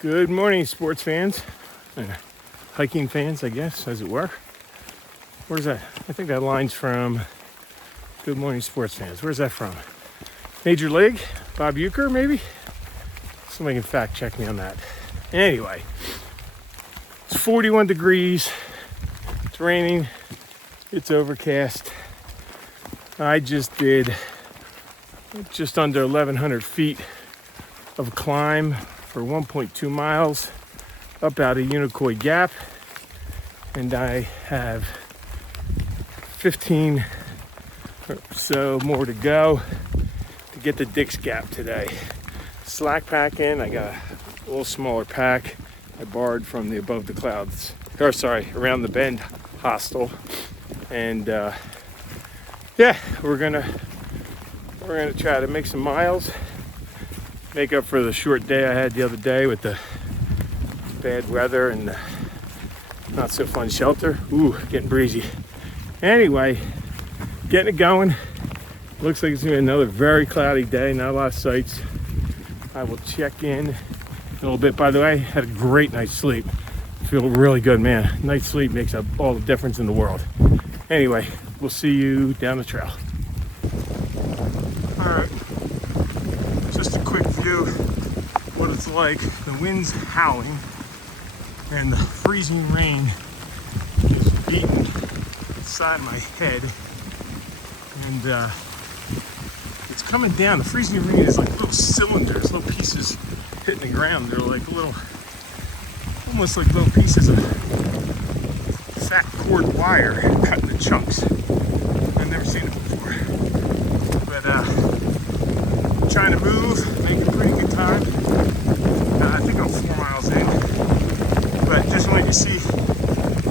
Good morning, sports fans, hiking fans, I guess, as it were. Where's that? I think that line's from Good Morning Sports Fans. Where's that from? Major League? Bob Uecker, maybe? Somebody can fact check me on that. Anyway, it's 41 degrees. It's raining. It's overcast. I just did just under 1,100 feet of climb for 1.2 miles up out of Unicoi Gap, and I have 15 or so more to go to get to Dick's Gap today. Slack packing. I got a little smaller pack I borrowed from the Above the Clouds, Around the Bend hostel, and yeah, we're gonna try to make some miles, make up for the short day I had the other day with the bad weather and the not so fun shelter. Ooh, getting breezy. Anyway, getting it going. Looks like it's gonna be another very cloudy day, not a lot of sights. I will check in a little bit. By the way, had a great night's sleep. Feel really good, man. Night's sleep makes all the difference in the world. Anyway, we'll see you down the trail. All right, just a quick view of what it's like. The wind's howling and the freezing rain is beating inside my head, and it's coming down. The freezing rain is like little cylinders, little pieces hitting the ground. They're like almost like little pieces of fat cord wire cut into chunks. I've never seen it before. But I'm trying to move, making a pretty good time. I think I'm 4 miles in. But just wanted to see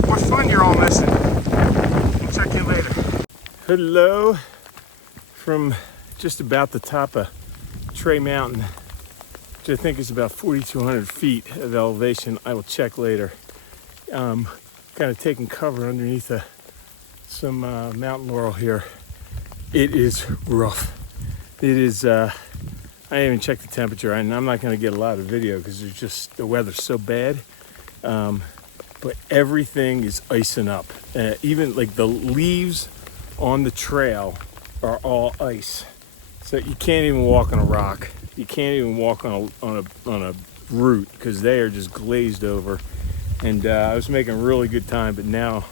what fun you're all missing. We'll check in later. Hello from just about the top of Trey Mountain, which I think is about 4,200 feet of elevation. I will check later. Kind of taking cover underneath some mountain laurel here. It is rough. It is, I didn't even check the temperature, and I'm not going to get a lot of video because there's just, the weather's so bad. But everything is icing up. Even like the leaves on the trail are all ice. So you can't even walk on a rock. You can't even walk on a root because they are just glazed over. And I was making really good time, but now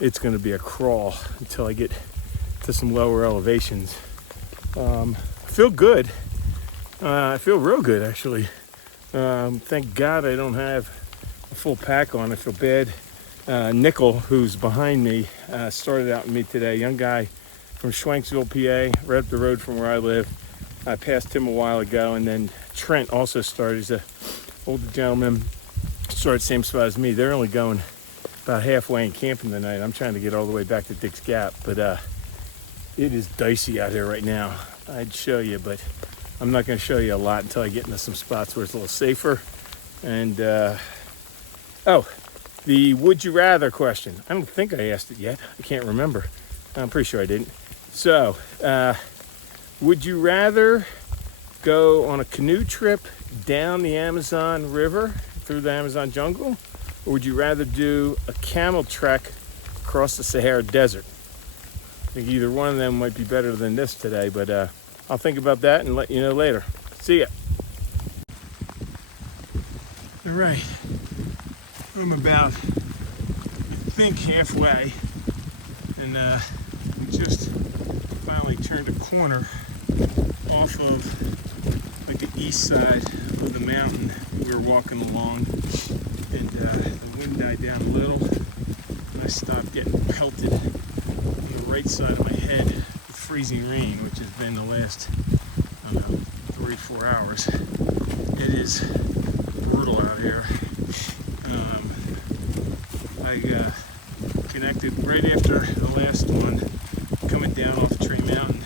it's going to be a crawl until I get to some lower elevations. I feel good. I feel real good, actually. Thank God I don't have a full pack on. I feel bad. Nickel, who's behind me, started out with me today. Young guy from Schwanksville, PA, right up the road from where I live. I passed him a while ago, and then Trent also started. He's an older gentleman, started same spot as me. They're only going about halfway and camping tonight. I'm trying to get all the way back to Dick's Gap, but it is dicey out here right now. I'd show you, but I'm not going to show you a lot until I get into some spots where it's a little safer. And the would you rather question. I don't think I asked it yet. I can't remember. I'm pretty sure I didn't. So, would you rather go on a canoe trip down the Amazon River through the Amazon jungle, or would you rather do a camel trek across the Sahara Desert? I think either one of them might be better than this today, but I'll think about that and let you know later. See ya. All right, I'm about, I think, halfway, and just finally turned a corner off of like the east side of the mountain we were walking along, and the wind died down a little, and I stopped getting pelted on the right side of my head with freezing rain, which has been the last, I don't know, 3-4 hours. It is brutal out here. I connected right after the last one, coming down off Tree Mountain.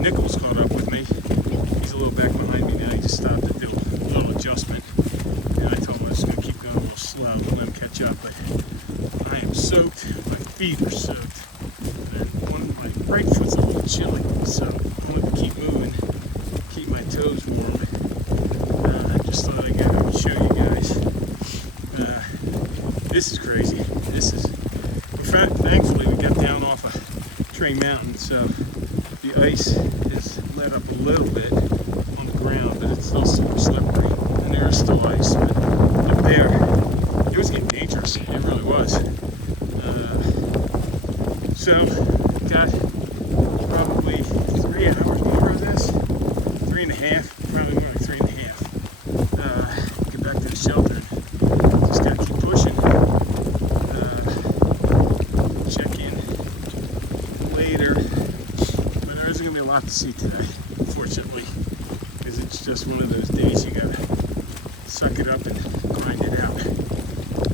Nichols caught up with me. He's a little back behind me now. He just stopped to do a little adjustment, and I told him I was going to keep going a little slow, let him catch up. But I am soaked. My feet are soaked, and my right foot's a little chilly. So I'm going to keep moving, keep my toes warm. Unicoi mountain, so the ice is let up a little bit on the ground, but it's still super slippery. And there's still ice, but up there, it was getting dangerous. It really was. So, got probably 3 hours more of this. 3.5, probably more like 3.5. Get back to the shelter. Just gotta keep pushing. Check in later. But there isn't gonna be a lot to see today, unfortunately, because it's just one of those days you gotta suck it up and grind it out.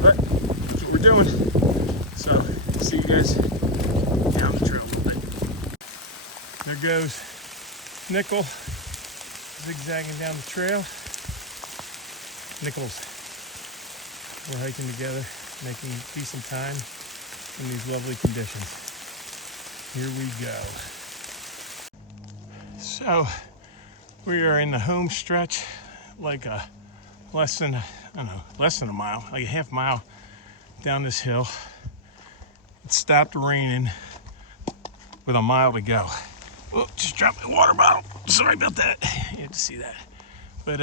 But that's what we're doing. So, see you guys down the trail a little bit. There goes Nickel, zigzagging down the trail. Nichols, we're hiking together, making decent time in these lovely conditions. Here we go. So we are in the home stretch, like less than a mile, like a half mile down this hill. It stopped raining with a mile to go. Oh, just dropped my water bottle. Sorry about that. You had to see that. But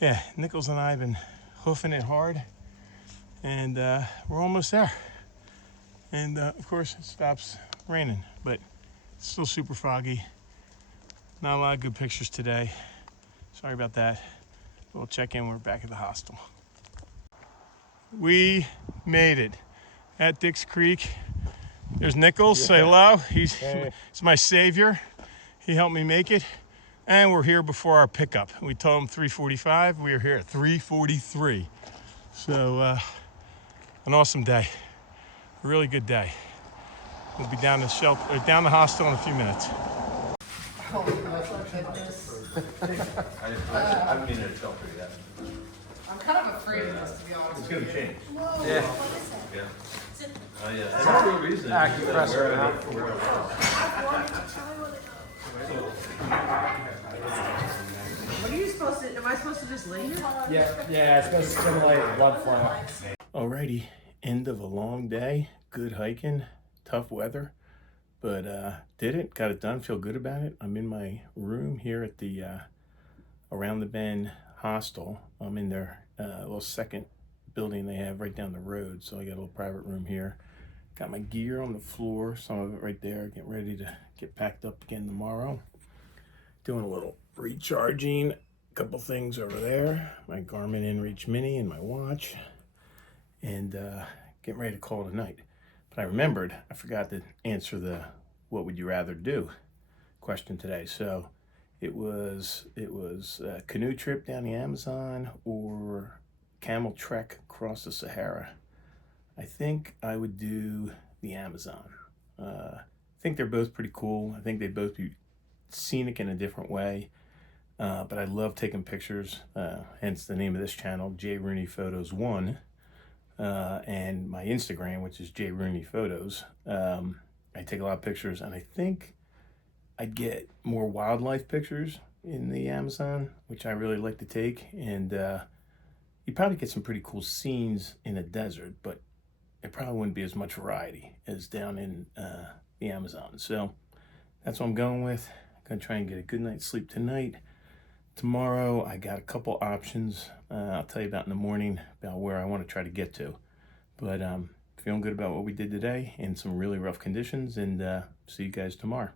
yeah, Nichols and I have been hoofing it hard, and we're almost there. And of course, it stops raining, but it's still super foggy. Not a lot of good pictures today. Sorry about that. We'll check in. We're back at the hostel. We made it at Dix Creek. There's Nichols. Yeah. Say hello. He's my savior. He helped me make it. And we're here before our pickup. We told him 3:45. We are here at 3:43. So an awesome day. A really good day. We'll be down the shelter, or down the hostel in a few minutes. I haven't been in a shelter yet. I'm kind of afraid of this, to be honest. It's going to change. Whoa, Yeah. what is it? Yeah. Oh, yeah. That's the reason. Acupressure. What are you supposed to, am I supposed to just lay here? Yeah, it's supposed to stimulate blood flow. Alrighty, end of a long day. Good hiking, tough weather, but did it, got it done, feel good about it. I'm in my room here at the Around the Bend hostel. I'm in their little second building they have right down the road, so I got a little private room here. Got my gear on the floor, some of it right there, getting ready to get packed up again tomorrow. Doing a little recharging, a couple things over there, my Garmin InReach Mini and my watch, and getting ready to call it a night. But I remembered, I forgot to answer the what would you rather do question today. So it was a canoe trip down the Amazon or camel trek across the Sahara. I think I would do the Amazon. I think they're both pretty cool. I think they both be scenic in a different way. But I love taking pictures, hence the name of this channel, J Rooney Photos 1, and my Instagram, which is J Rooney Photos. I take a lot of pictures, and I think I'd get more wildlife pictures in the Amazon, which I really like to take, and you probably get some pretty cool scenes in the desert, but it probably wouldn't be as much variety as down in the Amazon. So that's what I'm going with. I'm gonna try and get a good night's sleep tonight. Tomorrow I got a couple options. I'll tell you about in the morning about where I want to try to get to. But feeling good about what we did today in some really rough conditions, and see you guys tomorrow.